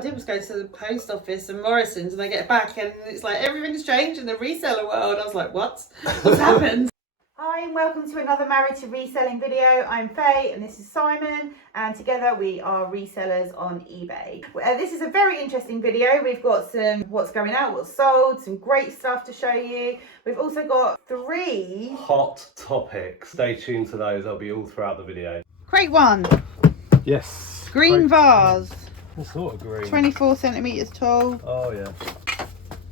I did was go to the post office and Morrison's, and I get back and it's like everything's changed in the reseller world. I was like, what? What's happened? Hi and welcome to another Married to Reselling video. I'm Faye and this is Simon, and together we are resellers on eBay. This is a very interesting video. We've got some what's going out, what's sold, some great stuff to show you. We've also got 3 hot topics. Stay tuned to those, they'll be all throughout the video. Crate 1. Yes. Green vase. What sort of green? 24 centimetres tall. Oh yeah.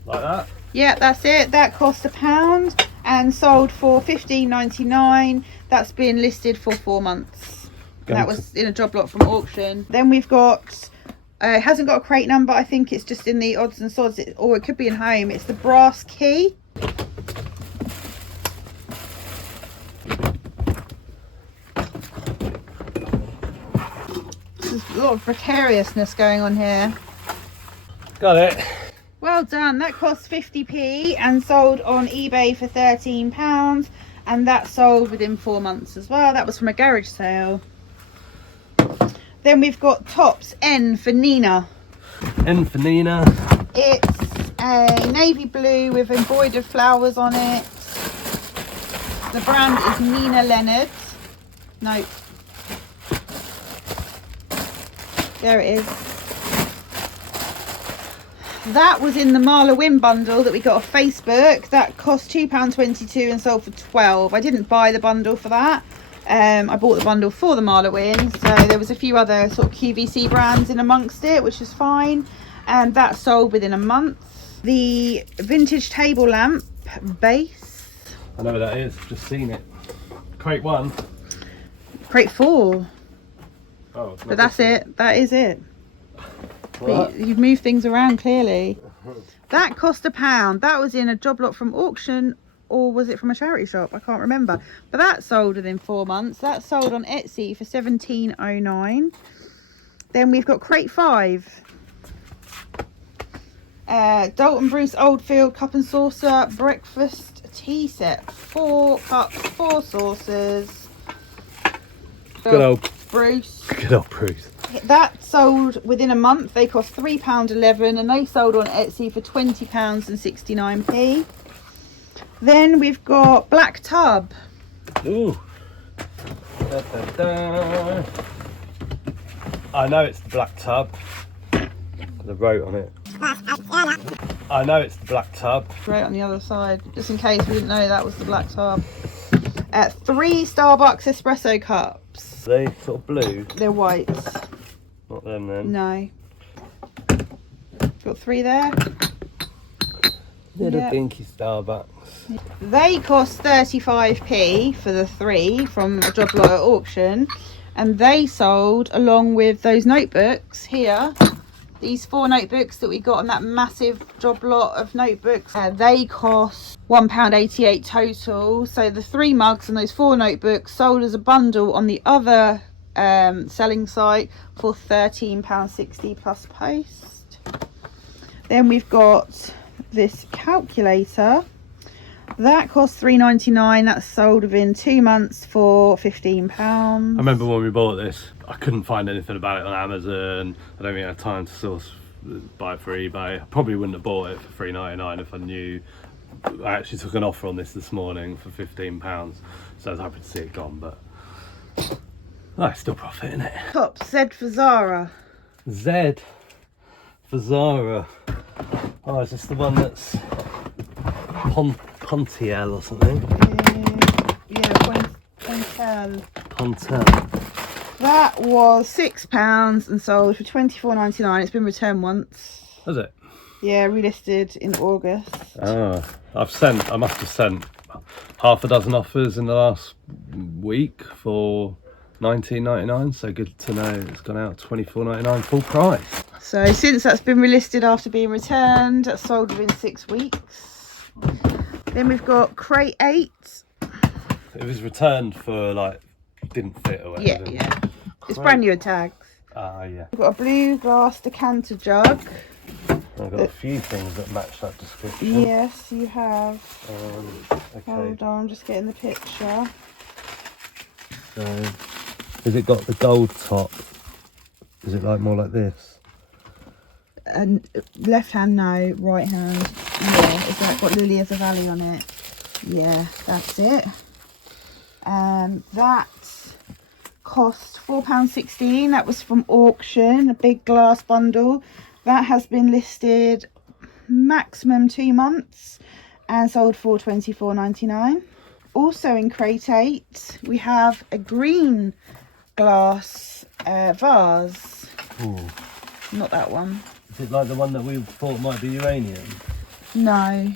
Like that? Yeah, that's it. That cost £1 and sold for $15.99. That's been listed for 4 months. That was in a job lot from auction. Then we've got, it hasn't got a crate number. I think it's just in the odds and sods, or it could be in home. It's the brass key. There's a lot of precariousness going on here. Got it. Well done. That cost 50p and sold on eBay for £13, and that sold within 4 months as well. That was from a garage sale. Then we've got tops. N for Nina. N for Nina. It's a navy blue with embroidered flowers on it. The brand is Nina Leonard. No. There it is. That was in the Marla Win bundle that we got off Facebook. That cost £2.22 and sold for £12. I didn't buy the bundle for that. I bought the bundle for the Marla Win. So there was a few other sort of QVC brands in amongst it, which is fine. And that sold within a month. The vintage table lamp base. I know what that is, just seen it. Crate 1. Crate 4. Oh, but that's it. That is it. But you've moved things around clearly. That cost £1. That was in a job lot from auction, or was it from a charity shop? I can't remember. But that sold within 4 months. That sold on Etsy for £17.09. Then we've got crate 5. Dalton Bruce Oldfield cup and saucer breakfast tea set. 4 cups, 4 saucers. good old Bruce. Good old Bruce. That sold within a month. They cost £3.11 and they sold on Etsy for £20.69p. Then we've got black tub. Ooh. Da, da, da. I know it's the black tub. The wrote on it. I know it's the black tub. Right on the other side, just in case we didn't know that was the black tub. 3 Starbucks espresso cups. Are they sort of blue? They're white. Not them then. No. Got 3 there. Little Yep. dinky Starbucks. They cost 35p for the 3 from a job lot at auction, and they sold along with those notebooks here. These 4 notebooks that we got on that massive job lot of notebooks, they cost £1.88 total. So the 3 mugs and those 4 notebooks sold as a bundle on the other selling site for £13.60 plus post. Then we've got this calculator. That cost £3.99. That's sold within 2 months for £15. I remember when we bought this, I couldn't find anything about it on Amazon. I don't think I had time to source buy it for eBay. I probably wouldn't have bought it for £3.99 if I knew. I actually took an offer on this morning for £15, so I was happy to see it gone, but it's still profit, isn't it? Top Z for Zara. Z for Zara. Oh, is this the one that's Pontiel or something? Yeah, Pontel. Pontel. That was £6 and sold for £24.99. It's been returned once. Has it? Yeah, relisted in August. Oh, I must have sent half a dozen offers in the last week for £19.99, so good to know it's gone out £24.99 full price. So since that's been relisted after being returned, that's sold within 6 weeks. Then we've got crate 8. It was returned for like didn't fit or whatever. Yeah. It's brand new tags. Yeah. We've got a blue glass decanter jug. I've got a few things that match that description. Yes, you have. Okay. Hold on, I'm just getting the picture. So, has it got the gold top? Is it like more like this? left hand, no, right hand. Yeah, is that got Lily of the Valley on it? Yeah, that's it. That cost £4.16. That was from auction, a big glass bundle. That has been listed maximum 2 months and sold for £24.99. Also in crate 8 we have a green glass vase. Ooh. Not that one. Is it like the one that we thought might be uranium? No.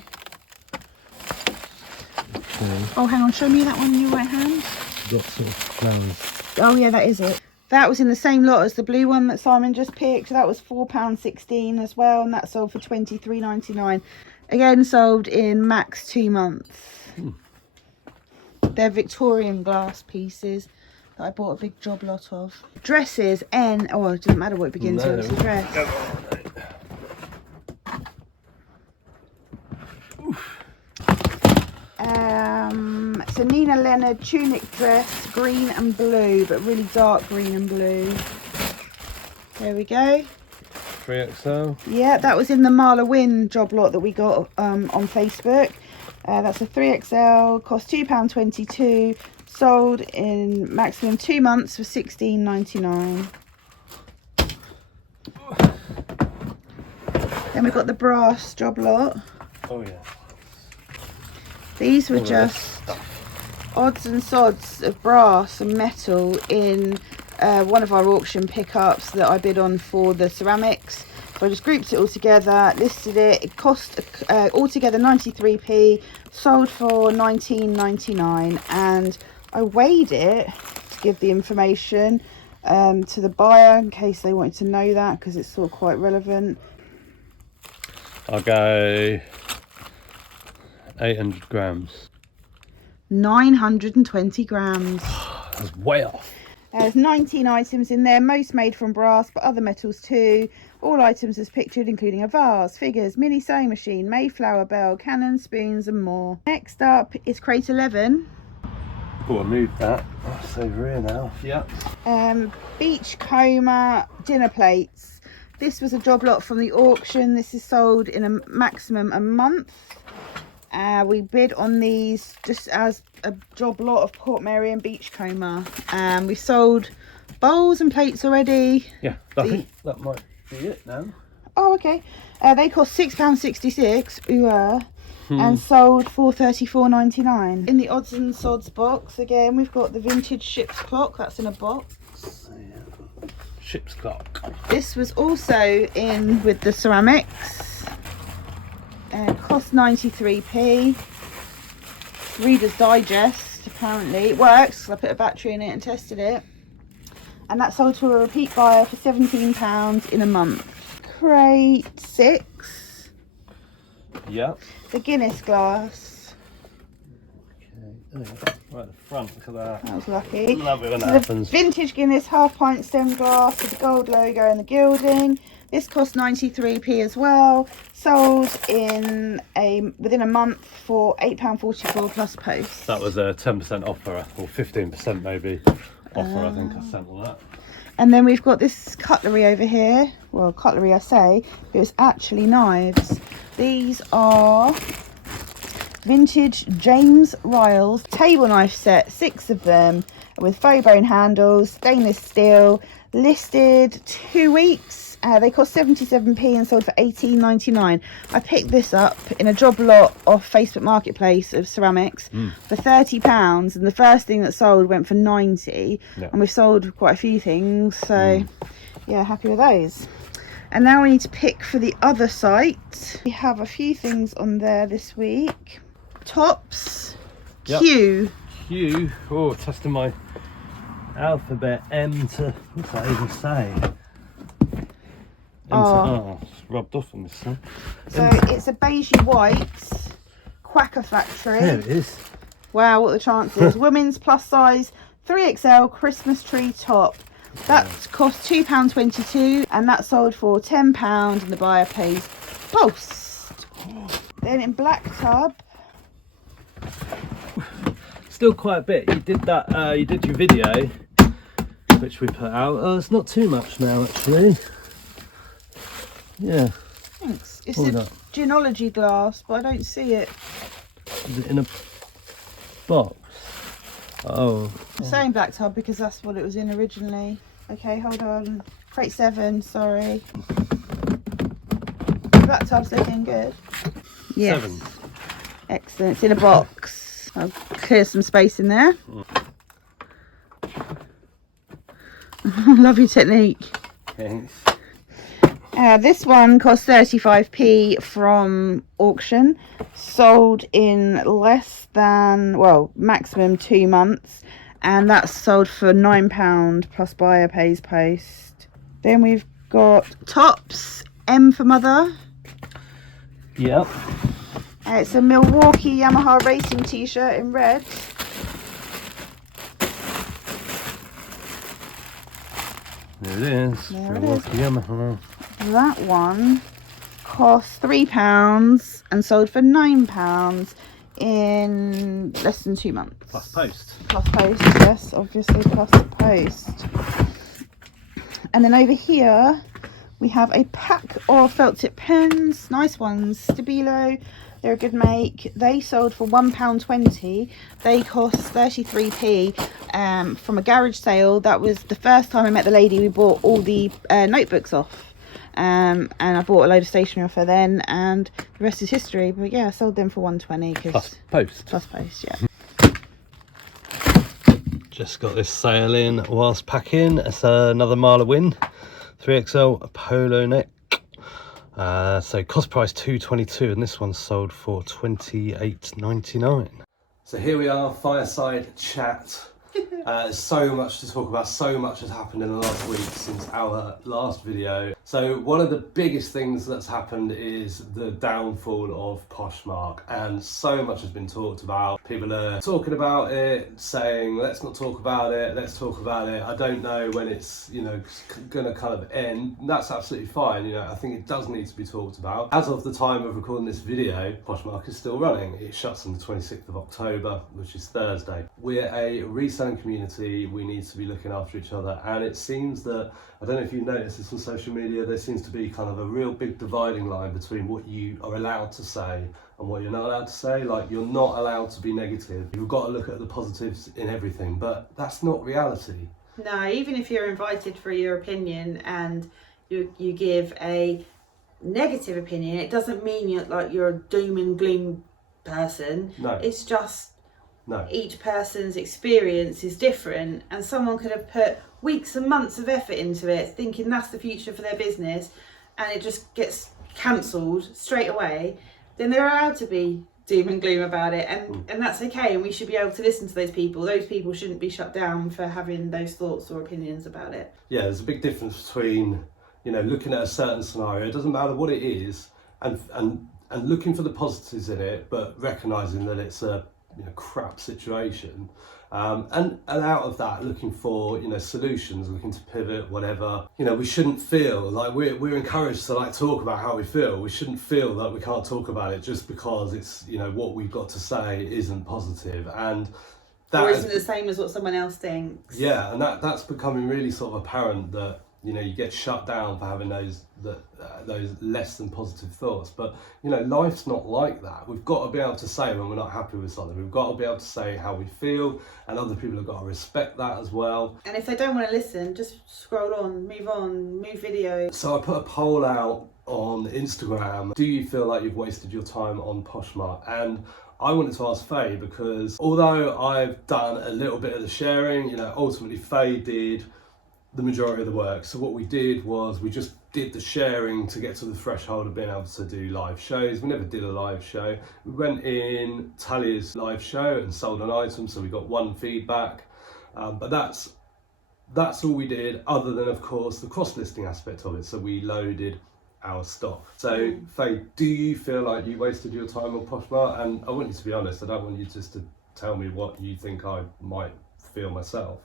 Okay. Oh, hang on, show me that one in your right hand. Got sort of flowers. Oh yeah, that is it. That was in the same lot as the blue one that Simon just picked. That was £4.16 as well, and that sold for £23.99. Again, sold in max 2 months. They're Victorian glass pieces that I bought a big job lot of. Dresses, N. Oh, it doesn't matter what it begins with. It's a dress. It's a Nina Leonard tunic dress, green and blue, but really dark green and blue. There we go. 3XL. Yeah, that was in the Marla Wynn job lot that we got on Facebook. That's a 3XL, cost £2.22, sold in maximum 2 months for £16.99. Then we've got the brass job lot. Oh yeah. These were just odds and sods of brass and metal in one of our auction pickups that I bid on for the ceramics. So I just grouped it all together, listed it. It cost altogether 93p, sold for £19.99, and I weighed it to give the information to the buyer in case they wanted to know that, because it's sort of quite relevant. I'll go 800 grams. 920 grams. That's way off. There's 19 items in there, most made from brass, but other metals too. All items as pictured, including a vase, figures, mini sewing machine, Mayflower bell, cannon, spoons and more. Next up is crate 11. Oh, I moved that. That's over here now. Yeah. Beachcomber dinner plates. This was a job lot from the auction. This is sold in a maximum a month. We bid on these just as a job lot of Port Mary and Beachcomber. We've sold bowls and plates already. Yeah, I think that might be it now. Oh, okay. They cost £6.66 and sold for £34.99. In the odds and sods box, again, we've got the vintage ship's clock. That's in a box. Ship's clock. This was also in with the ceramics. Cost 93p. Reader's Digest, apparently. It works, I put a battery in it and tested it. And that sold to a repeat buyer for £17 in a month. Crate 6. Yeah. The Guinness glass. Okay. Right at the front, look at that. That was lucky. Love it when that The happens. vintage Guinness half pint stem glass with the gold logo and the gilding. This cost 93p as well. Sold in within a month for £8.44 plus post. That was a 10% offer, or 15% maybe offer. I think I sent all that. And then we've got this cutlery over here. Well, cutlery I say, it was actually knives. These are vintage James Riles table knife set, 6 of them, with faux bone handles, stainless steel, listed 2 weeks. They cost 77p and sold for £18.99. I picked this up in a job lot off Facebook Marketplace of ceramics for £30, and the first thing that sold went for 90, and we've sold quite a few things, so yeah, happy with those. And now we need to pick for the other site. We have a few things on there this week. Tops. Q. Q. Oh, testing my alphabet. M to, what's that even say? It's rubbed off on this thing. So it's a beigey white Quacker Factory. There it is. Wow, what are the chances? Women's plus size 3XL Christmas tree top. That cost £2.22 and that sold for £10 and the buyer pays post. Then in black tub. Still quite a bit. You did that, you did your video, which we put out. Oh, it's not too much now actually. Yeah. Thanks. It's Hold a up. genealogy glass, but I don't see it. Is it in a box? Oh. I'm saying black tub because that's what it was in originally. Okay, hold on. Crate 7, sorry. Black tub's looking good. Yes. 7. Excellent. It's in a box. I'll clear some space in there. Love your technique. Thanks. This one cost 35p from auction, sold in less than, well, maximum 2 months, and that's sold for £9 plus buyer pays post. Then we've got tops, M for mother. Yep. It's a Milwaukee Yamaha racing t-shirt in red. There it is. There it Milwaukee Yamaha. That one cost £3 and sold for £9 in less than 2 months. Plus post. Plus post, yes, obviously plus post. And then over here we have a pack of felt tip pens, nice ones, Stabilo. They're a good make. They sold for £1.20. They cost 33p from a garage sale. That was the first time I met the lady we bought all the notebooks off. And I bought a load of stationery off her then, and the rest is history. But yeah, I sold them for £1.20. Plus post. Plus post, yeah. Just got this sale in whilst packing. It's another Marla Win 3XL polo neck. So cost price £2.22, and this one sold for £28.99. So here we are, fireside chat. There's so much to talk about, so much has happened in the last week since our last video. So one of the biggest things that's happened is the downfall of Poshmark, and so much has been talked about. People are talking about it, saying let's not talk about it, let's talk about it. I don't know when it's, you know, gonna kind of end. That's absolutely fine. You know, I think it does need to be talked about. As of the time of recording this video, Poshmark is still running. It shuts on the 26th of October, which is Thursday. We're a reselling community. We need to be looking after each other, and it seems that, I don't know if you've noticed this on social media, there seems to be kind of a real big dividing line between what you are allowed to say and what you're not allowed to say. Like, you're not allowed to be negative. You've got to look at the positives in everything, but that's not reality. No, even if you're invited for your opinion and you give a negative opinion, it doesn't mean you're a doom and gloom person. No. It's just No. each person's experience is different, and someone could have put weeks and months of effort into it thinking that's the future for their business, and it just gets cancelled straight away. Then they're allowed to be doom and gloom about it, and that's okay, and we should be able to listen to those people. Those people shouldn't be shut down for having those thoughts or opinions about it. Yeah, there's a big difference between, you know, looking at a certain scenario, it doesn't matter what it is, and looking for the positives in it, but recognising that it's a, you know, crap situation, and out of that looking for, you know, solutions, looking to pivot, whatever. You know, we shouldn't feel like we're encouraged to like talk about how we feel. We shouldn't feel that we can't talk about it just because it's, you know, what we've got to say isn't positive, and that or isn't the same as what someone else thinks. Yeah, and that's becoming really sort of apparent, that, you know, you get shut down for having those less than positive thoughts. But, you know, life's not like that. We've got to be able to say when we're not happy with something. We've got to be able to say how we feel, and other people have got to respect that as well. And if they don't want to listen, just scroll on, move video. So I put a poll out on Instagram. Do you feel like you've wasted your time on Poshmark? And I wanted to ask Faye, because although I've done a little bit of the sharing, you know, ultimately Faye did the majority of the work. So what we did was we just did the sharing to get to the threshold of being able to do live shows. We never did a live show. We went in Talia's live show and sold an item, so we got one feedback, but that's all we did, other than, of course, the cross-listing aspect of it. So we loaded our stock. So Faye, do you feel like you wasted your time on Poshmark? And I want you to be honest. I don't want you just to tell me what you think I might feel myself.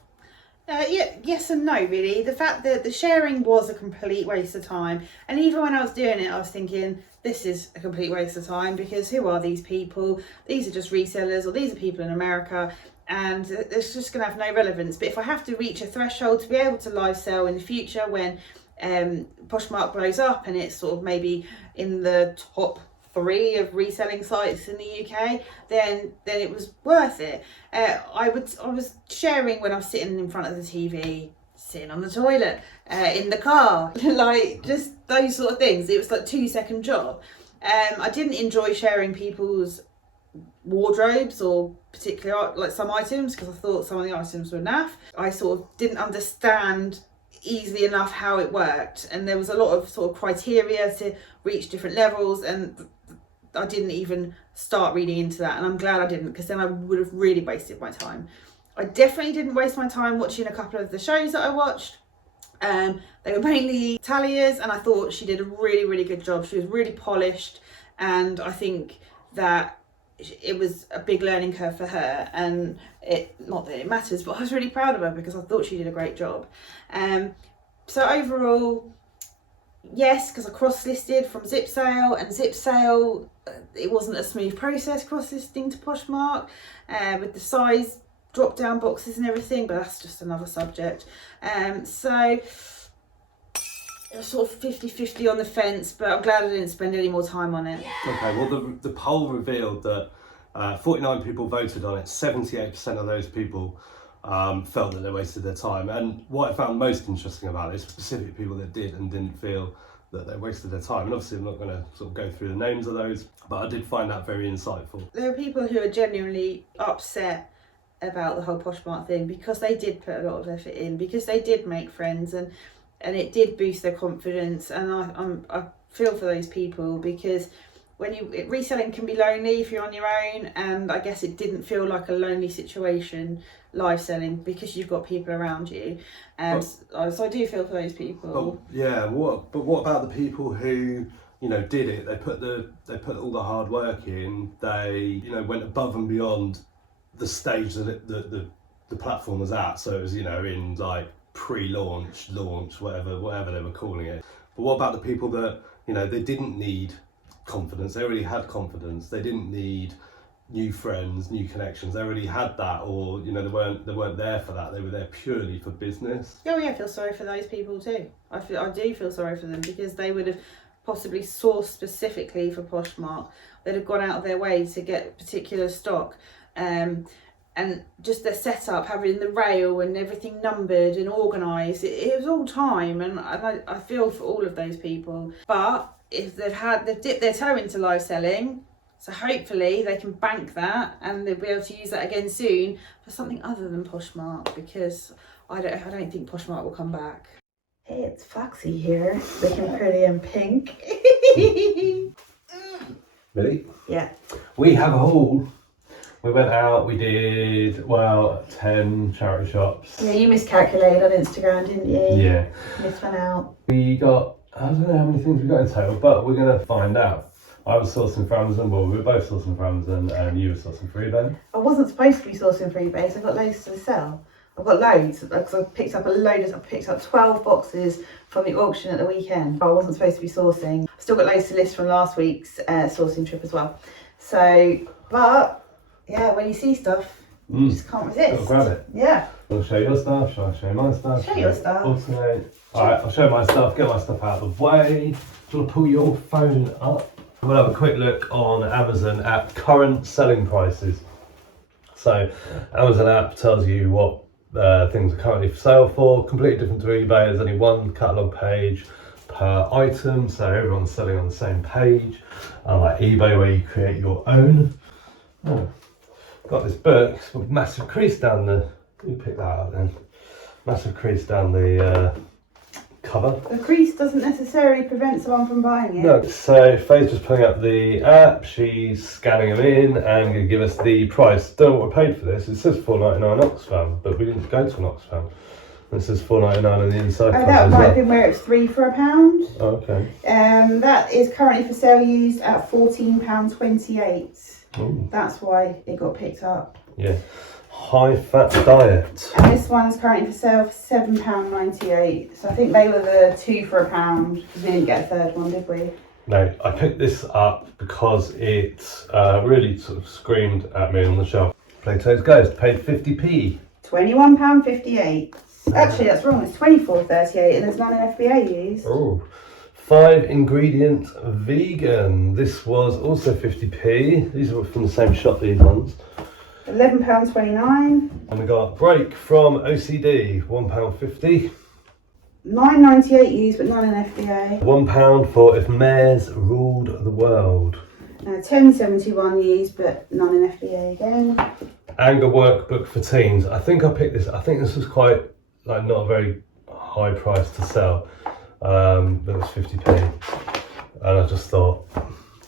Yes and no, really. The fact that the sharing was a complete waste of time, and even when I was doing it, I was thinking, this is a complete waste of time, because who are these people? These are just resellers, or these are people in America, and it's just going to have no relevance. But if I have to reach a threshold to be able to live sell in the future, when Poshmark blows up and it's sort of maybe in the top 3 of reselling sites in the UK, then it was worth it. I was sharing when I was sitting in front of the TV, sitting on the toilet, in the car, like just those sort of things. It was like 2-second job. I didn't enjoy sharing people's wardrobes or particularly like some items, because I thought some of the items were naff. I sort of didn't understand easily enough how it worked, and there was a lot of sort of criteria to reach different levels, and I didn't even start reading into that, and I'm glad I didn't, because then I would have really wasted my time. I definitely didn't waste my time watching a couple of the shows that I watched. They were mainly Talia's, and I thought she did a really, really good job. She was really polished, and I think that it was a big learning curve for her, and not that it matters, but I was really proud of her because I thought she did a great job. So overall, yes, because I cross-listed from ZipSell, and ZipSell, it wasn't a smooth process cross-listing to Poshmark with the size drop-down boxes and everything, but that's just another subject. So it was sort of 50-50 on the fence, but I'm glad I didn't spend any more time on it. Okay, well the poll revealed that 49 people voted on it. 78% of those people felt that they wasted their time. And what I found most interesting about it is specific people that did and didn't feel that they wasted their time. And obviously I'm not going to sort of go through the names of those, but I did find that very insightful. There are people who are genuinely upset about the whole Poshmark thing because they did put a lot of effort in, because they did make friends, and it did boost their confidence. And I feel for those people, because reselling can be lonely if you're on your own, and I guess it didn't feel like a lonely situation live selling because you've got people around you, and so I do feel for those people. But what about the people who, you know, did it? They put all the hard work in. They, you know, went above and beyond the stage that the platform was at. So it was, you know, in like pre-launch, launch, whatever they were calling it. But what about the people that, you know, they didn't need confidence? They already had confidence. They didn't need new friends, new connections. They already had that, or, you know, they weren't there for that. They were there purely for business. Oh yeah, I feel sorry for those people too. I do feel sorry for them, because they would have possibly sourced specifically for Poshmark. They'd have gone out of their way to get particular stock. And just their setup, having the rail and everything numbered and organised, it was all time, and I feel for all of those people. But if they've dipped their toe into live selling, so hopefully they can bank that and they'll be able to use that again soon for something other than Poshmark, because I don't think Poshmark will come back. Hey, it's Foxy here, looking pretty in pink. Ready? Yeah. We have a haul. We went out, we did, 10 charity shops. Yeah, you miscalculated on Instagram, didn't you? Yeah. Missed one out. We got, I don't know how many things we got in total, but we're going to find out. I was sourcing for Amazon, well, we were both sourcing for Amazon, and you were sourcing for eBay. I wasn't supposed to be sourcing for eBay, so I've got loads to sell. I've got loads, because I picked up 12 boxes from the auction at the weekend. I wasn't supposed to be sourcing. I've still got loads to list from last week's sourcing trip as well. So, but yeah, when you see stuff, you just can't resist. Gotta grab it. Yeah. I'll show your stuff, shall I show my stuff? Show your stuff. Alternate. Alright, I'll show my stuff, get my stuff out of the way. Do you want to pull your phone up? We'll have a quick look on Amazon at current selling prices. So, Amazon app tells you what things are currently for sale for. Completely different to eBay. There's only one catalogue page per item, so everyone's selling on the same page. Like eBay, where you create your own. Oh, got this book with massive crease down the. You pick that up then. Massive crease down the cover. The crease doesn't necessarily prevent someone from buying it. No, so Faye's just pulling up the app, she's scanning them in and going to give us the price. Don't know what we paid for this. It says $4.99 Oxfam, but we didn't go to an Oxfam. It says $4.99 on the inside. That might have been where it's £3 for £1. Oh, okay. That is currently for sale used at £14.28. Ooh. That's why it got picked up. Yeah. High fat diet. And this one's currently for sale for £7.98. So I think they were the 2 for £1. We didn't get a third one, did we? No, I picked this up because it really sort of screamed at me on the shelf. Plato's Ghost paid 50p. £21.58. Actually, that's wrong. It's 24.38, and there's none in FBA used. Oh, 5 ingredient vegan. This was also 50p. These are from the same shop, these ones. £11.29. And we got break from OCD, £1.50. £9.98 used, but none in FBA. £1 for If Mares Ruled the World. £10.71 used, but none in FBA again. Anger workbook for teens. I think I picked this. I think this was quite like not a very high price to sell. But it was 50p, and I just thought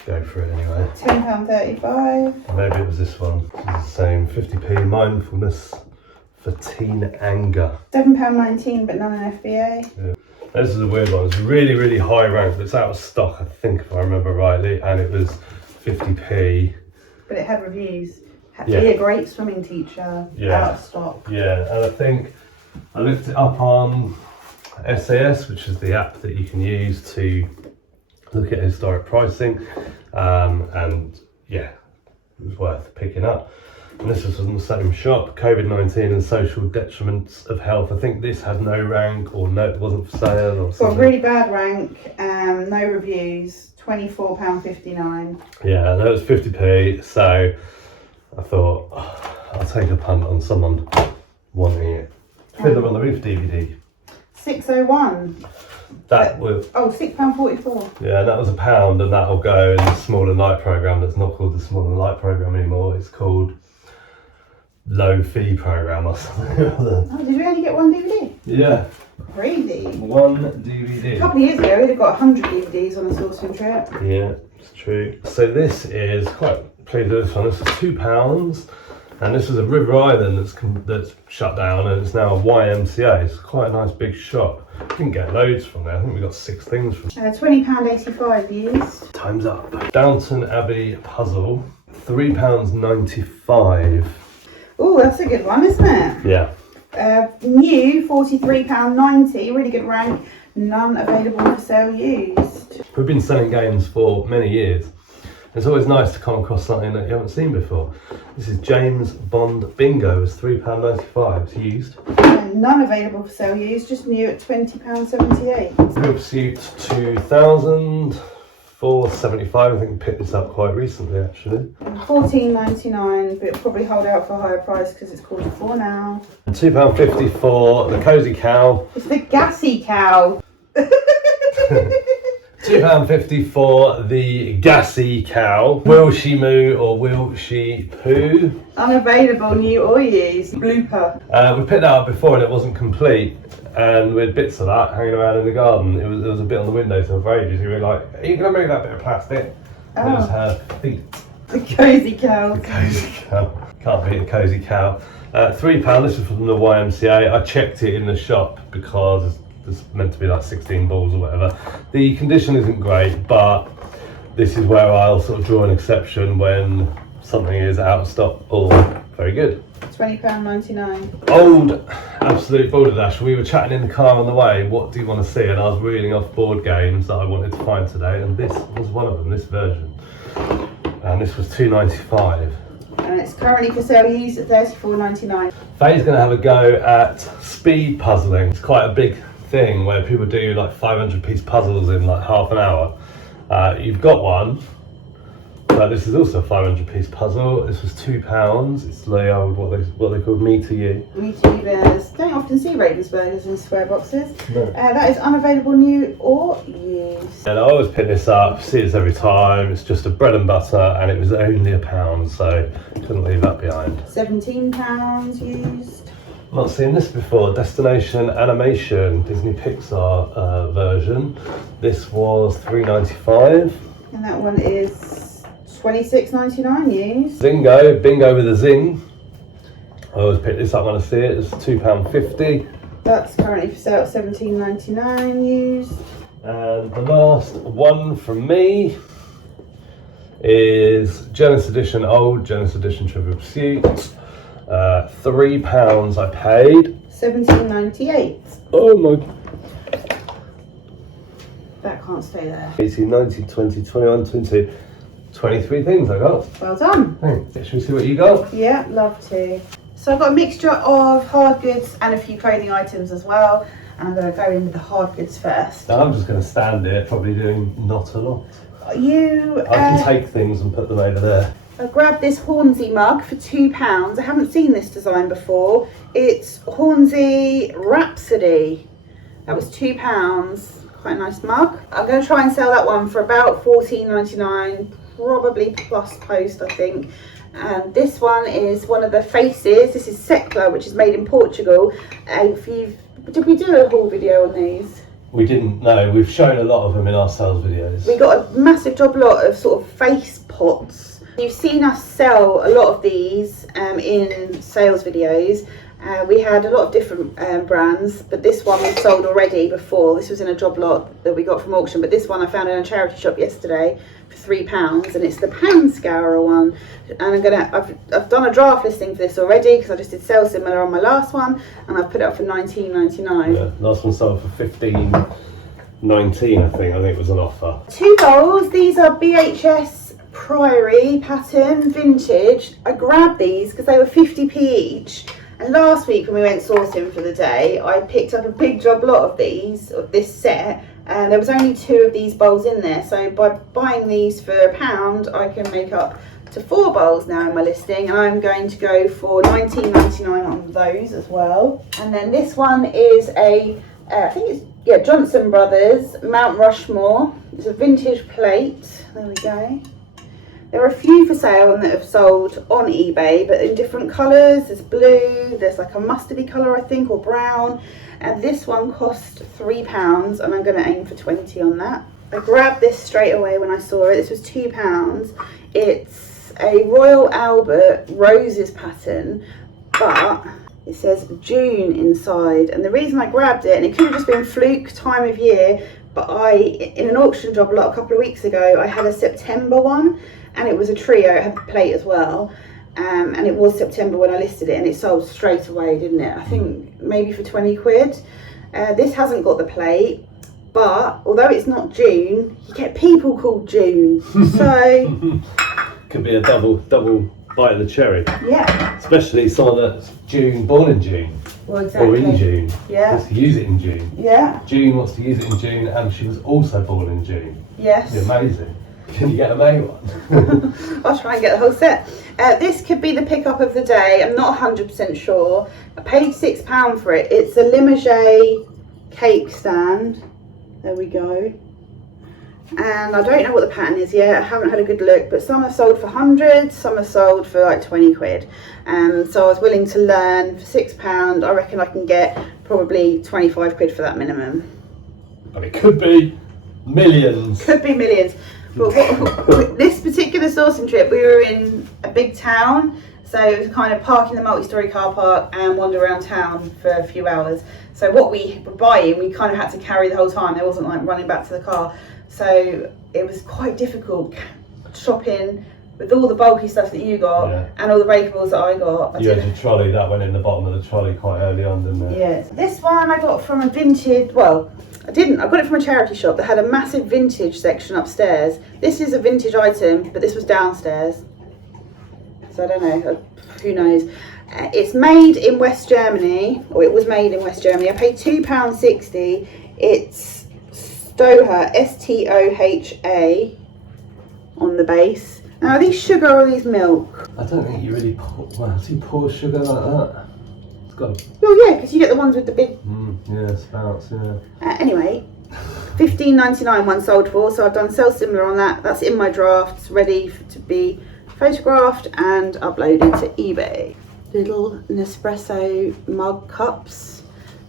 go for it anyway. £10.35. Maybe it was this one. It's the same. 50p. Mindfulness for teen anger. £7.19, but none in FBA. Yeah. This is a weird one. It's really, really high rank, but it's out of stock, I think, if I remember rightly, and it was 50p. But it had reviews. Had to Yeah. be a great swimming teacher. Yeah. Out of stock. Yeah, and I think I looked it up on SAS, which is the app that you can use to look at historic pricing, and yeah, it was worth picking up. And this was from the same shop. COVID-19 and social detriments of health. I think this had no rank, or no, it wasn't for sale or Got a something. really bad rank, no reviews, £24.59. Yeah, and that was 50p, so I thought, I'll take a punt on someone wanting it. Fiddler on the Roof DVD. £6.01. That was, £6.44. yeah, that was £1, and that'll go in the Smaller Night programme. That's not called the Smaller Night programme anymore. It's called Low Fee Programme or something. Oh, did we only get one DVD? Yeah, Crazy. one A DVD. couple of years ago, we'd have got 100 DVDs on a sourcing trip. Yeah, it's true. So this is quite pleased with this one. This is £2, and this was a River Island that's shut down, and it's now a YMCA. It's quite a nice big shop. Didn't get loads from there. I think we got 6 things from. £20.85 used. Time's up. Downton Abbey puzzle, £3.95. Oh, that's a good one, isn't it? Yeah. New, £43.90. Really good rank. None available for sale used. We've been selling games for many years. It's always nice to come across something that you haven't seen before. This is James Bond Bingo. It's £3.95. It's used. None available for sale used. Just new at £20.78. Real Pursuit 2000. £4.75. I think we picked this up quite recently, actually. £14.99, but it'll probably hold out for a higher price because it's called for now. And £2.50 for the Cozy Cow. It's the gassy cow. £2.50 for the Gassy Cow. Will she moo or will she poo? Unavailable, new or used. Blooper. We picked that up before and it wasn't complete, and we had bits of that hanging around in the garden. There was a bit on the windowsill for ages. We were like, are you going to move that bit of plastic? And it was her feet. The cozy cow. The Cozy Cow. Can't beat the Cozy Cow. £3. This was from the YMCA. I checked it in the shop because there's meant to be like 16 balls or whatever. The condition isn't great, but this is where I'll sort of draw an exception when something is out of stock or very good. £20.99. Old Absolute Balderdash. We were chatting in the car on the way, what do you want to see? And I was reading off board games that I wanted to find today, and this was one of them, this version. And this was £2.95. And it's currently for sale used at £34.99. Faye's going to have a go at speed puzzling. It's quite a big thing where people do like 500-piece puzzles in like half an hour. You've got one, but this is also a 500-piece puzzle. This was £2. It's the old what they call Me to You. Me to you bears. Don't often see Ravensburgers in square boxes. No. That is unavailable, new or used. And I always pick this up, see this every time. It's just a bread and butter, and it was only £1, so couldn't leave that behind. £17 used. Not seen this before. Destination Animation Disney Pixar version. This was £3.95. And that one is £26.99 used. Bingo with a zing. I always pick this up when I see it. It's £2.50. That's currently for sale at £17.99 used. And the last one from me is Genesis Edition, old Genesis Edition Trivial Pursuit. £3 I paid. £17.98. Oh my. That can't stay there. 18, 19, 20, 21, 22, 23 things I got. Well done. Thanks. Should we see what you got? Yeah, love to. So So I've got a mixture of hard goods and a few clothing items as well. And I'm going to go in with the hard goods first. Now I'm just going to stand here, probably doing not a lot. I can take things and put them over there. I grabbed this Hornsey mug for £2. I haven't seen this design before. It's Hornsey Rhapsody. That was £2. Quite a nice mug. I'm going to try and sell that one for about $14.99, probably plus post, I think. And this one is one of the faces. This is Secla, which is made in Portugal. Did we do a haul video on these? We didn't, no. We've shown a lot of them in our sales videos. We got a massive job lot of sort of face pots. You've seen us sell a lot of these in sales videos. We had a lot of different brands, but this one we sold already before. This was in a job lot that we got from auction, but this one I found in a charity shop yesterday for £3, and it's the pound scourer one. And I've done a draft listing for this already because I just did sell similar on my last one, and I've put it up for £19.99. Yeah, last one sold for $15.19, I think it was an offer. 2 bowls. These are BHS Priory pattern vintage. I grabbed these because they were 50p each. And last week when we went sourcing for the day, I picked up a big job lot of this set, and there was only 2 of these bowls in there. So by buying these for £1, I can make up to 4 bowls now in my listing, and I'm going to go for £19.99 on those as well. And then this one is I think it's Johnson Brothers Mount Rushmore. It's a vintage plate. There we go. There are a few for sale that have sold on eBay, but in different colours. There's blue, there's like a mustardy colour I think, or brown. And this one cost £3, and I'm going to aim for 20 on that. I grabbed this straight away when I saw it. This was £2. It's a Royal Albert Roses pattern, but it says June inside. And the reason I grabbed it, and it could have just been fluke time of year, but in an auction job lot a couple of weeks ago, I had a September one. And it was a trio, it had the plate as well, and it was September when I listed it, and it sold straight away, didn't it? I think maybe for 20 quid. This hasn't got the plate, but although it's not June, you get people called June, so... Could be a double bite of the cherry. Yeah. Especially someone that's born in June. Well, exactly. Or in June. Yeah. Wants to use it in June. Yeah. June wants to use it in June, and she was also born in June. Yes. It's amazing. Can you get a May one? I'll try and get the whole set. This could be the pickup of the day. I'm not 100% sure. I paid £6 for it. It's a Limoges cake stand. There we go. And I don't know what the pattern is yet. I haven't had a good look, but some are sold for 100, some are sold for like 20 quid. So I was willing to learn for £6. I reckon I can get probably 25 quid for that minimum. But it could be millions. Could be millions. But this particular sourcing trip, we were in a big town, so it was kind of park in the multi-storey car park and wander around town for a few hours. So what we were buying, we kind of had to carry the whole time. There wasn't like running back to the car, so it was quite difficult shopping with all the bulky stuff that you got, and all the breakables that I got. You had your trolley that went in the bottom of the trolley quite early on, didn't it? Yeah. This one I got from a vintage, well, I got it from a charity shop that had a massive vintage section upstairs. This is a vintage item, but this was downstairs. So I don't know, who knows. It's made in West Germany, or it was made in West Germany. I paid £2.60. It's Stoha, S-T-O-H-A on the base. Now, are these sugar or are these milk? I don't think you really pour sugar like that. It's got a... Oh yeah, because you get the ones with the big... yeah, spouts, yeah. Anyway, £15.99 one sold for, so I've done sell similar on that. That's in my drafts, ready to be photographed and uploaded to eBay. Little Nespresso mug cups.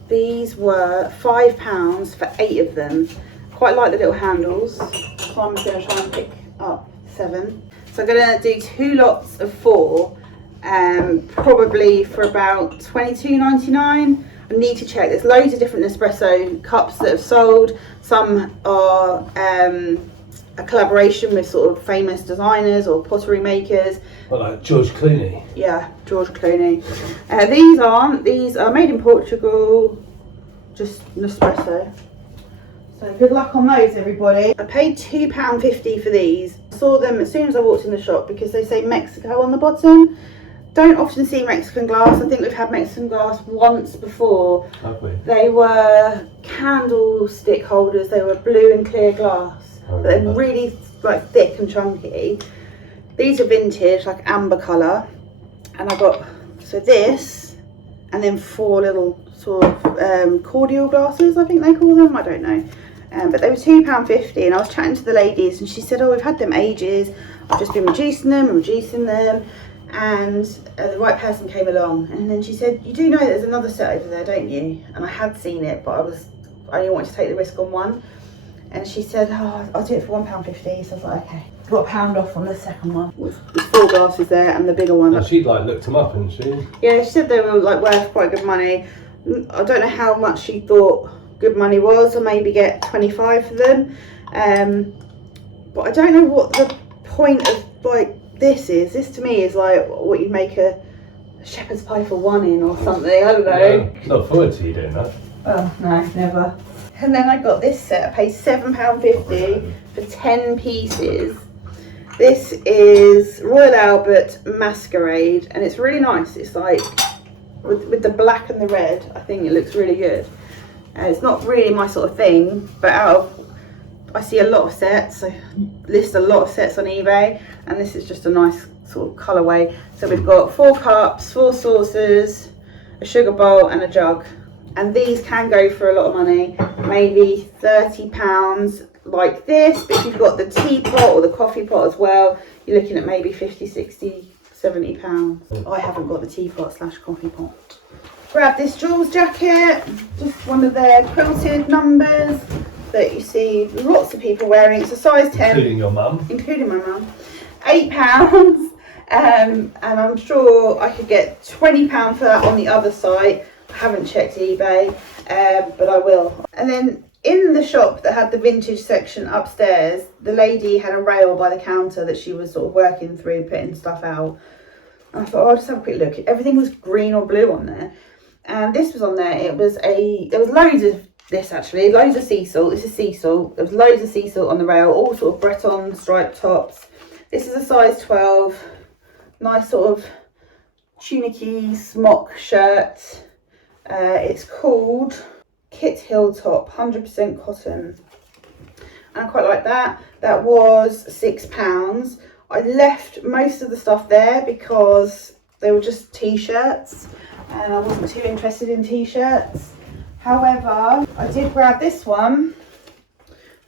These were £5 for 8 of them. Quite like the little handles, so I'm going to try and pick up 7. So I'm going to do 2 lots of 4, probably for about £22.99. I need to check. There's loads of different Nespresso cups that have sold. Some are a collaboration with sort of famous designers or pottery makers. Well, like George Clooney. Yeah, George Clooney. These aren't. These are made in Portugal. Just Nespresso. So good luck on those, everybody. I paid £2.50 for these. I saw them as soon as I walked in the shop because they say Mexico on the bottom. don't often see Mexican glass. I think we've had Mexican glass once before. Have we? They were candlestick holders. They were blue and clear glass. But they're really like thick and chunky. These are vintage, like amber colour. And I got this, and then 4 little sort of cordial glasses, I think they call them. I don't know. But they were £2.50, and I was chatting to the ladies, and she said, "Oh, we've had them ages. I've just been reducing them. And the right person came along, and then she said, "You do know there's another set over there, don't you?" And I had seen it, but I only wanted to take the risk on one. And she said, "Oh, I'll do it for £1.50." So I was like, "Okay." Got £1 off on the second one. There's 4 glasses there, and the bigger one. And she'd like looked them up, hadn't she? Yeah, she said they were like worth quite good money. I don't know how much she thought good money was, or maybe get 25 for them. But I don't know what the point of like this is. This to me is like what you'd make a shepherd's pie for 1 in or something. I don't know. No, not forward to you doing that. Oh no, never. And then I got this set. I paid £7.50 for 10 pieces. This is Royal Albert Masquerade, and it's really nice. It's like with the black and the red. I think it looks really good. It's not really my sort of thing, but I see a lot of sets. I list a lot of sets on eBay, and this is just a nice sort of colourway. So we've got 4 cups, 4 saucers, a sugar bowl, and a jug. And these can go for a lot of money, maybe £30 like this. But if you've got the teapot or the coffee pot as well, you're looking at maybe 50, 60, £70. I haven't got the teapot / coffee pot. Grab this Jules jacket, just one of their quilted numbers that you see lots of people wearing. It's a size 10. Including your mum. Including my mum. £8. And I'm sure I could get £20 for that on the other site. I haven't checked eBay, but I will. And then in the shop that had the vintage section upstairs, the lady had a rail by the counter that she was sort of working through, putting stuff out. And I thought, I'll just have a quick look. Everything was green or blue on there. And this was on there. There was loads of this actually, loads of sea salt. This is sea salt. There was loads of sea salt on the rail, all sort of Breton striped tops. This is a size 12. Nice sort of tunicky smock shirt. It's called Kit Hilltop, 100% cotton. And I quite like that. That was £6. I left most of the stuff there because they were just t-shirts, and I wasn't too interested in t-shirts. However, I did grab this one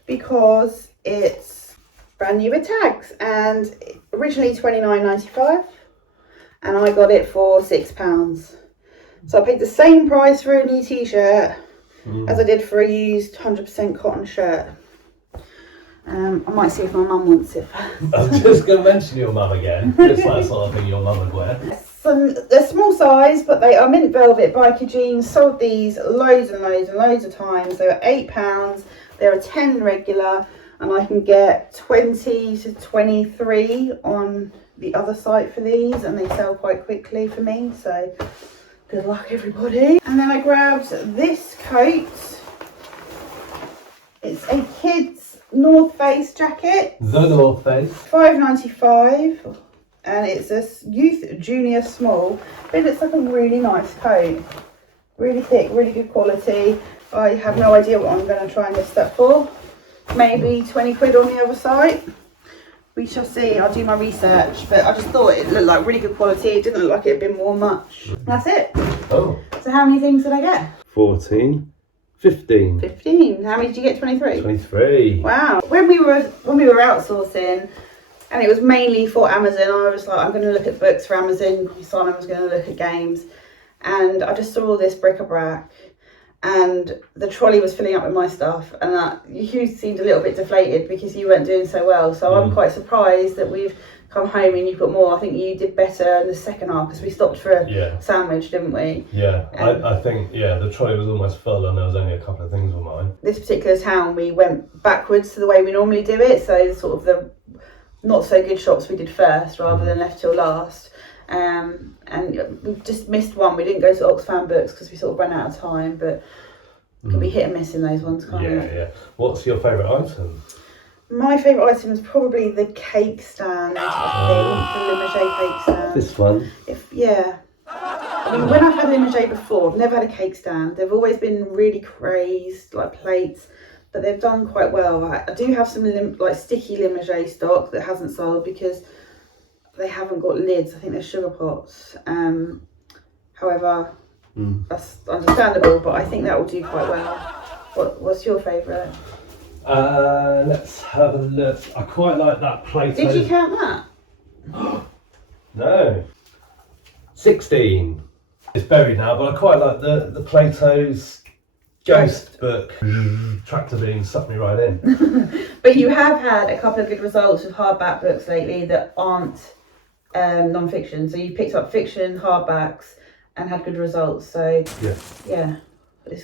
because it's brand new with tags, and originally £29.95, and I got it for £6. So I paid the same price for a new t-shirt as I did for a used 100% cotton shirt. I might see if my mum wants it. I was just going to mention your mum again. It's like sort of thing your mum would wear. So they're small size, but they are mint velvet biker jeans. Sold these loads and loads and loads of times. They were £8. They're a 10 regular, and I can get 20 to 23 on the other site for these, and they sell quite quickly for me. So good luck, everybody. And then I grabbed this coat. It's a kid's North Face jacket. The North Face. £5.95, and it's a youth junior small, but it's like a really nice coat. Really thick, really good quality. I have no idea what I'm going to try and list that for. Maybe 20 quid on the other site. We shall see. I'll do my research, but I just thought it looked like really good quality. It didn't look like it had been worn much. That's it. Oh. So how many things did I get? 14. 15. 15. How many did you get? 23? 23. Wow. When we were outsourcing, and it was mainly for Amazon, I was like, I'm going to look at books for Amazon. Simon was going to look at games, and I just saw all this bric-a-brac, and the trolley was filling up with my stuff, and you seemed a little bit deflated because you weren't doing so well. So I'm quite surprised that we've come home and you put more. I think you did better in the second half because we stopped for a sandwich, didn't we? Yeah, I think, the trolley was almost full and there was only a couple of things on mine. This particular town, we went backwards to the way we normally do it. So sort of the not so good shops we did first rather than left till last. And we just missed one. We didn't go to Oxfam Books because we sort of ran out of time, but it can be hit and miss in those ones, can't it? Yeah. What's your favourite item? My favourite item is probably the cake stand, I think, the Limouget cake stand. This one? Yeah. I mean, when I've had Limouget before, I've never had a cake stand. They've always been really crazed, like plates, but they've done quite well. I do have some like sticky Limouget stock that hasn't sold because they haven't got lids. I think they're sugar pots. However, that's understandable, but I think that will do quite well. What's your favourite? Let's have a look. I quite like that Plato. Did you count that? No. 16. It's buried now, but I quite like the Plato's Ghost book. Tractor beam sucked me right in. But you have had a couple of good results with hardback books lately that aren't non-fiction. So you picked up fiction hardbacks and had good results. So yeah.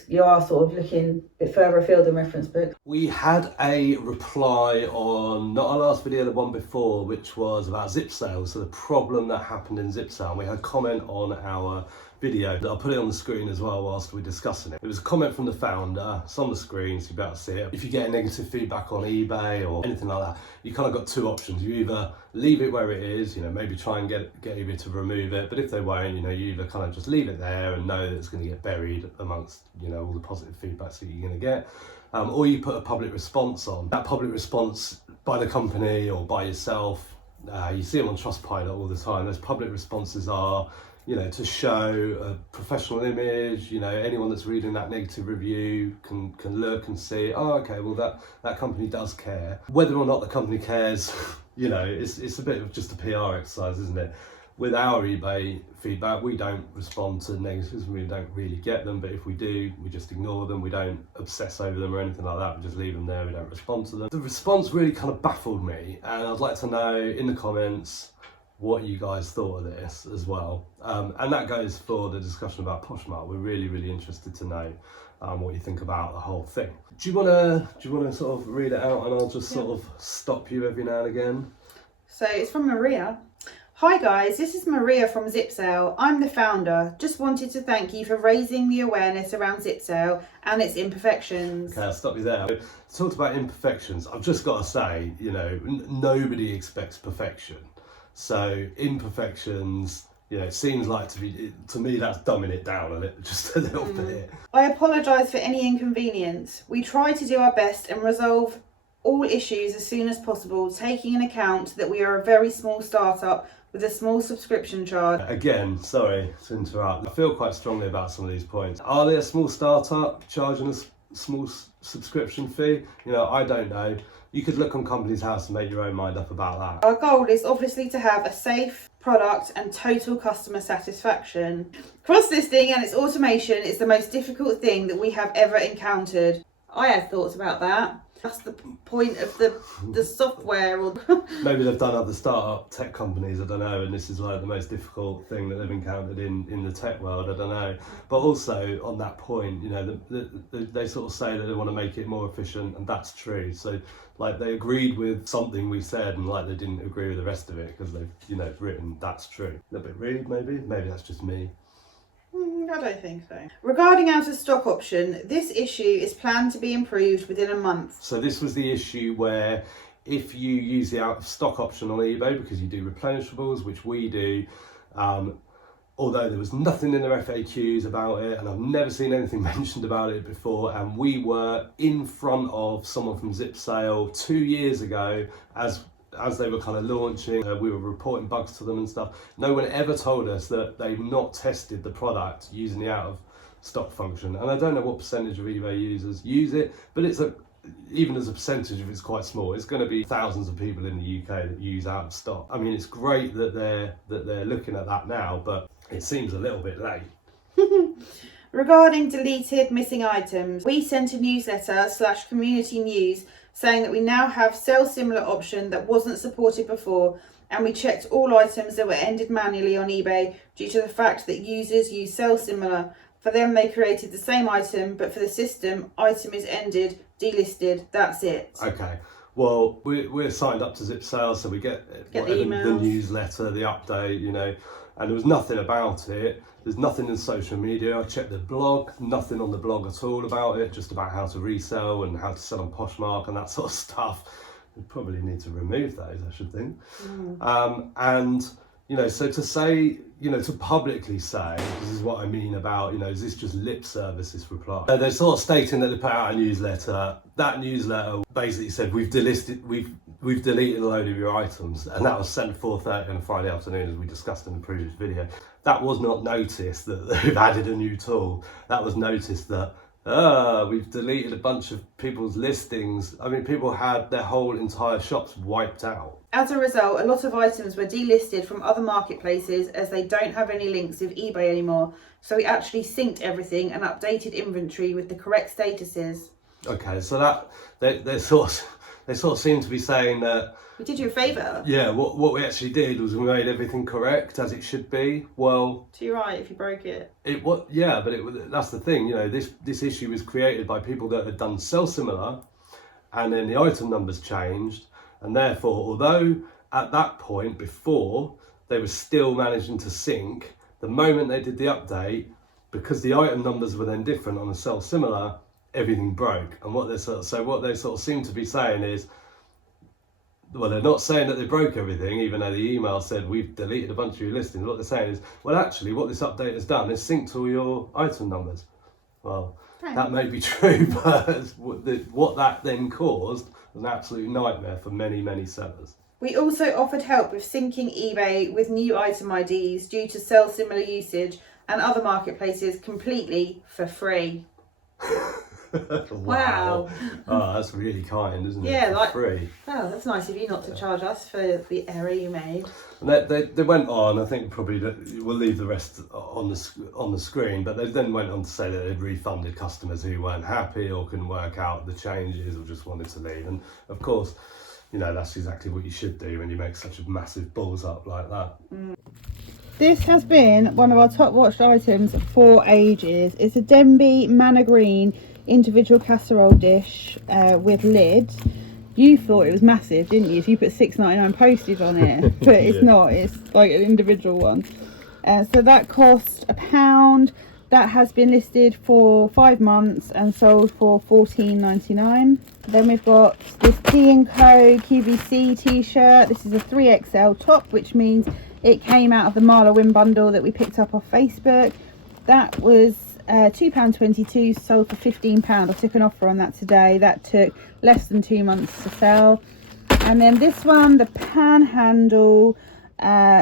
You are sort of looking a bit further afield than reference books. We had a reply on, not our last video, the one before, which was about ZipSell, so the problem that happened in ZipSell. We had a comment on our video. I'll put it on the screen as well whilst we're discussing it. It was a comment from the founder. It's on the screen, so you'll be able to see it. If you get negative feedback on eBay or anything like that, you kind of got two options. You either leave it where it is, maybe try and get eBay to remove it, but if they won't, you either kind of just leave it there and know that it's going to get buried amongst, all the positive feedbacks that you're going to get. Or you put a public response on. That public response by the company or by yourself, you see them on Trustpilot all the time. Those public responses are, to show a professional image, anyone that's reading that negative review can look and see, oh, okay, well that company does care. Whether or not the company cares, it's a bit of just a PR exercise, isn't it? With our eBay feedback, we don't respond to negatives, we don't really get them, but if we do, we just ignore them, we don't obsess over them or anything like that, we just leave them there, we don't respond to them. The response really kind of baffled me, and I'd like to know in the comments what you guys thought of this as well. And that goes for the discussion about Poshmark. We're really, really interested to know what you think about the whole thing. Do you wanna sort of read it out, and I'll just sort of stop you every now and again? So it's from Maria. Hi guys, this is Maria from ZipSell. I'm the founder. Just wanted to thank you for raising the awareness around ZipSell and its imperfections. Okay, I'll stop you there. Talked about imperfections. I've just got to say, nobody expects perfection. So imperfections, it seems like to me that's dumbing it down just a little bit. I apologise for any inconvenience. We try to do our best and resolve all issues as soon as possible, taking into account that we are a very small startup with a small subscription charge. Again, sorry to interrupt. I feel quite strongly about some of these points. Are they a small startup charging a small subscription fee? I don't know. You could look on Companies House and make your own mind up about that. Our goal is obviously to have a safe product and total customer satisfaction. Cross-listing and its automation is the most difficult thing that we have ever encountered. I had thoughts about that. That's the point of the software. Or maybe they've done other startup tech companies, I don't know, and this is like the most difficult thing that they've encountered in the tech world, I don't know. But also on that point, they sort of say that they want to make it more efficient, and that's true. So like they agreed with something we said, and like they didn't agree with the rest of it because they've written that's true. A little bit rude, maybe that's just me. I don't think so. Regarding out of stock option, this issue is planned to be improved within a month. So this was the issue where if you use the out of stock option on eBay, because you do replenishables, which we do, although there was nothing in their FAQs about it, and I've never seen anything mentioned about it before, and we were in front of someone from ZipSell 2 years ago as they were kind of launching, we were reporting bugs to them and stuff. No one ever told us that they've not tested the product using the out of stock function. And I don't know what percentage of eBay users use it, but even as a percentage, if it's quite small, it's going to be thousands of people in the UK that use out of stock. I mean, it's great that they're looking at that now, but it seems a little bit late. Regarding deleted missing items, we sent a newsletter / community news saying that we now have sell similar option that wasn't supported before, and we checked all items that were ended manually on eBay due to the fact that users use sell similar. For them, they created the same item, but for the system, item is ended, delisted, that's it. Okay. Well, we're signed up to ZipSell, so we get the newsletter, the update, and there was nothing about it. There's nothing in social media. I checked the blog, nothing on the blog at all about it, just about how to resell and how to sell on Poshmark and that sort of stuff. we probably need to remove those, I should think. And you know, so to say, you know, to publicly say, this is what I mean about, you know, is this just lip service, this reply? They're sort of stating that they put out a newsletter. That newsletter basically said, we've deleted a load of your items, and that was sent at 4:30 on a Friday afternoon, as we discussed in the previous video. That was not noticed that they've added a new tool. That was noticed that, we've deleted a bunch of people's listings. I mean, people had their whole entire shops wiped out. As a result, a lot of items were delisted from other marketplaces as they don't have any links with eBay anymore. So we actually synced everything and updated inventory with the correct statuses. Okay, so that they sort of seem to be saying that we did you a favour. Yeah, what we actually did was we made everything correct as it should be. Well, to your right if you broke it. That's the thing. You know, this issue was created by people that had done sell similar, and then the item numbers changed. And therefore, although at that point before they were still managing to sync, the moment they did the update, because the item numbers were then different on a sell similar, everything broke. And what they sort of seem to be saying is, well, they're not saying that they broke everything, even though the email said we've deleted a bunch of your listings. What they're saying is, well, actually, what this update has done is synced all your item numbers. Well, that may be true, but what that then caused was an absolute nightmare for many, many sellers. We also offered help with syncing eBay with new item IDs due to sell similar usage and other marketplaces completely for free. Wow. Oh, that's really kind, isn't it? Yeah, like free. Well, that's nice of you not to charge us for the error you made. And they went on. I think probably we'll leave the rest on the screen. But they then went on to say that they'd refunded customers who weren't happy or couldn't work out the changes or just wanted to leave. And of course, you know, that's exactly what you should do when you make such a massive balls up like that. This has been one of our top watched items for ages. It's a Denby Manna Green individual casserole dish with lid. You thought it was massive, didn't you? If you put $6.99 postage on it, but it's not. It's like an individual one. So that cost £1. That has been listed for 5 months and sold for $14.99. Then we've got this T & Co QVC t-shirt. This is a 3XL top, which means it came out of the Marla Win bundle that we picked up off Facebook. That was £2.22, sold for £15. I took an offer on that today. That took less than 2 months to sell. And then this one, the Panhandle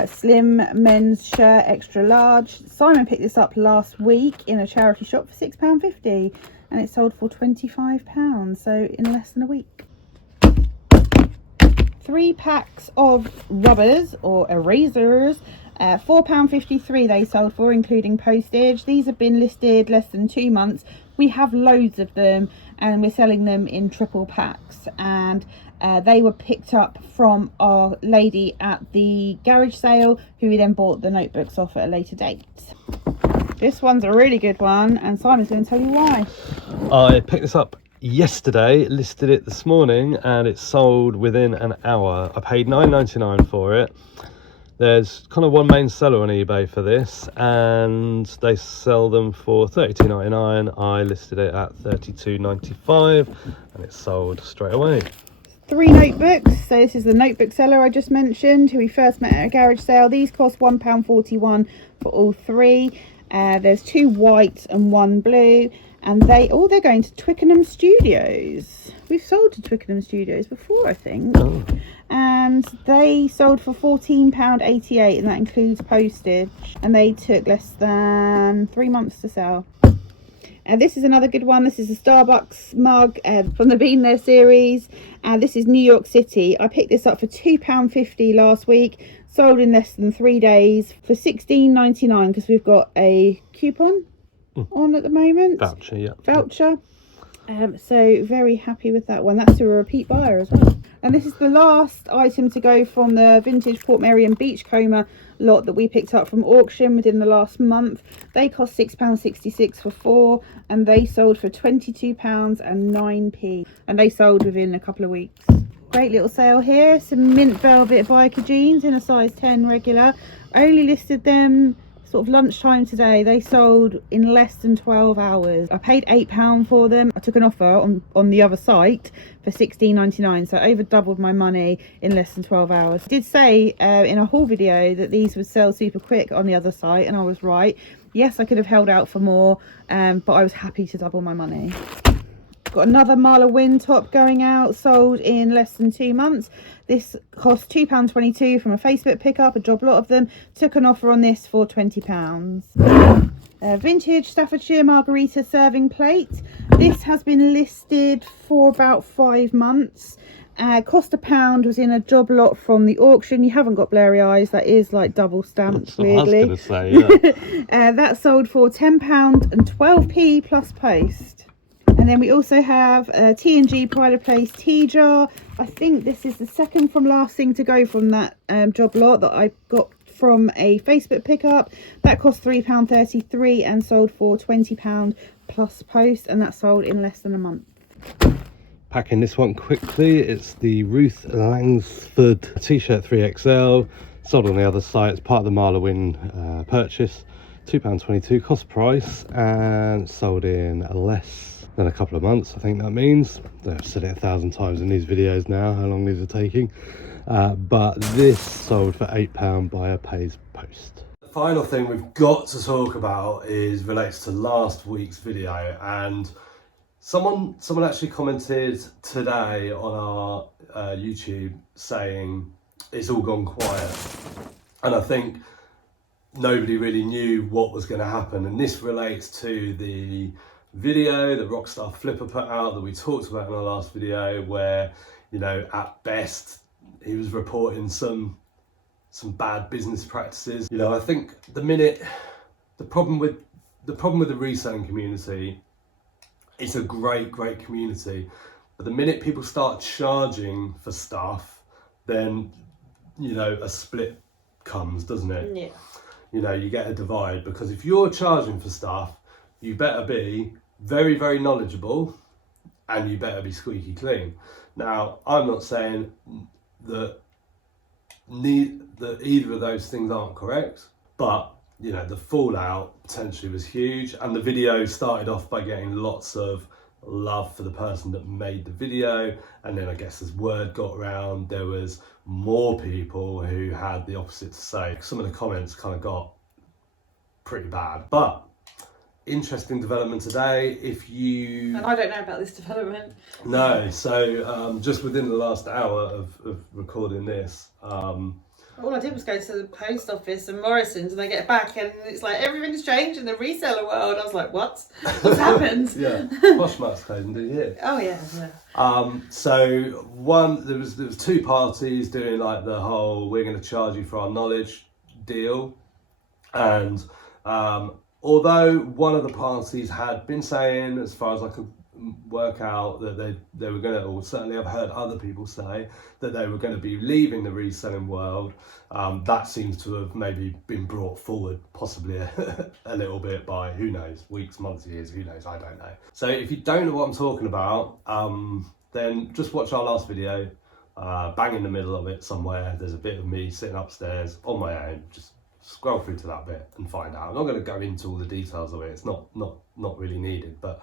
slim men's shirt, extra large. Simon picked this up last week in a charity shop for £6.50 and it sold for £25, so in less than a week. 3 packs of rubbers or erasers, £4.53 they sold for, including postage. These have been listed less than 2 months. We have loads of them and we're selling them in triple packs, and they were picked up from our lady at the garage sale, who we then bought the notebooks off at a later date. This one's a really good one, and Simon's going to tell you why. I picked this up yesterday, listed it this morning, and it sold within an hour. I paid $9.99 for it. There's kind of one main seller on eBay for this, and they sell them for $32.99. I listed it at $32.95 and it sold straight away. 3 notebooks. So this is the notebook seller I just mentioned, who we first met at a garage sale. These cost £1.41 for all 3. There's 2 white and 1 blue, and they're going to Twickenham Studios. We've sold to Twickenham Studios before, I think. Oh. And they sold for £14.88, and that includes postage, and they took less than 3 months to sell. And this is another good one. This is a Starbucks mug from the Been There series, and this is New York City. I picked this up for £2.50 last week, sold in less than 3 days for $16.99 because we've got a coupon on at the moment. Voucher, yeah. Voucher. So very happy with that one. That's a repeat buyer as well. And this is the last item to go from the vintage Portmeirion and Beachcomber lot that we picked up from auction within the last month. They cost £6.66 for 4, and they sold for £22.09, and they sold within a couple of weeks. Great little sale here. Some mint velvet biker jeans in a size 10 regular. Only listed them sort of lunchtime today. They sold in less than 12 hours. I paid £8 for them. I took an offer on the other site for £16.99, so over doubled my money in less than 12 hours. I did say in a haul video that these would sell super quick on the other site, and I was right. Yes, I could have held out for more, but I was happy to double my money. Got another Marla Wynn top going out, sold in less than 2 months. This cost £2.22 from a Facebook pickup, a job lot of them. Took an offer on this for £20. Vintage Staffordshire margarita serving plate. This has been listed for about 5 months. Cost £1, was in a job lot from the auction. You haven't got blurry eyes, that is like double stamped, weirdly. I was going to say, yeah. That sold for £10 and 12p plus post. And then we also have a T&G Pride of Place tea jar. I think this is the second from last thing to go from that job lot that I got from a Facebook pickup. That cost £3.33 and sold for £20 plus post, and that sold in less than a month. Packing this one quickly, it's the Ruth Langsford t-shirt 3XL, sold on the other site. It's part of the Marla Wynn purchase. £2.22 cost price, and sold in less than a couple of months. I think that means. I've said it 1,000 times in these videos now how long these are taking, but this sold for £8. Buyer pays post. The final thing we've got to talk about relates to last week's video, and someone actually commented today on our YouTube saying it's all gone quiet, and I think nobody really knew what was going to happen. And this relates to the video that Rockstar Flipper put out that we talked about in our last video, where, you know, at best he was reporting some bad business practices. You know, I think the problem with the reselling community, it's a great community, but the minute people start charging for stuff, then, you know, a split comes, doesn't it? Yeah. You know, you get a divide, because if you're charging for stuff, you better be very knowledgeable, and you better be squeaky clean. Now, I'm not saying that either of those things aren't correct, but, you know, the fallout potentially was huge, and the video started off by getting lots of love for the person that made the video, and then I guess as word got around, there was more people who had the opposite to say. Some of the comments kind of got pretty bad, but interesting development today. And I don't know about this development. No, so just within the last hour of recording this, all I did was go to the post office and Morrison's, and they get back and it's like everything's changed in the reseller world. I was like, what's happened? Yeah, Poshmark's closing, didn't you? Oh yeah. So there was two parties doing like the whole "we're going to charge you for our knowledge" deal, and although one of the parties had been saying, as far as I could work out, that they were going to, or certainly I've heard other people say, that they were going to be leaving the reselling world, that seems to have maybe been brought forward possibly a little bit by, who knows, weeks, months, years, who knows, I don't know. So if you don't know what I'm talking about, then just watch our last video. Bang in the middle of it somewhere, there's a bit of me sitting upstairs on my own. Just scroll through to that bit and find out. I'm not going to go into all the details of it. It's not really needed, but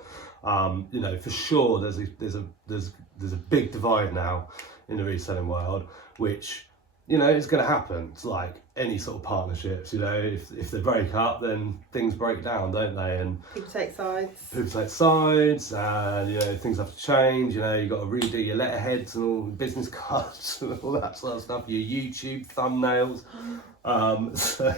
you know, for sure there's a big divide now in the reselling world, which, you know, is going to happen. It's like any sort of partnerships, you know, if they break up, then things break down, don't they? And people take sides, and, you know, things have to change. You know, you've got to redo your letterheads and all business cards and all that sort of stuff, your YouTube thumbnails. So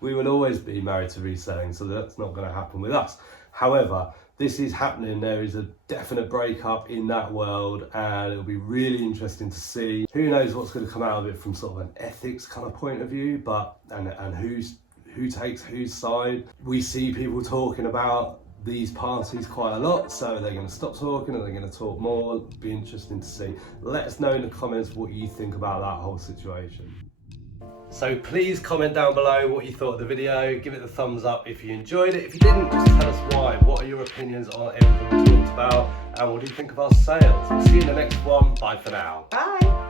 we will always be married to reselling, so that's not going to happen with us. However, this is happening. There is a definite breakup in that world, and it'll be really interesting to see. Who knows what's going to come out of it from sort of an ethics kind of point of view, but and who takes whose side. We see people talking about these parties quite a lot, so are they going to stop talking? Are they going to talk more? It'll be interesting to see. Let us know in the comments what you think about that whole situation. So please comment down below what you thought of the video. Give it the thumbs up if you enjoyed it. If you didn't, just tell us why. What are your opinions on everything we talked about? And what do you think of our sales? See you in the next one. Bye for now. Bye.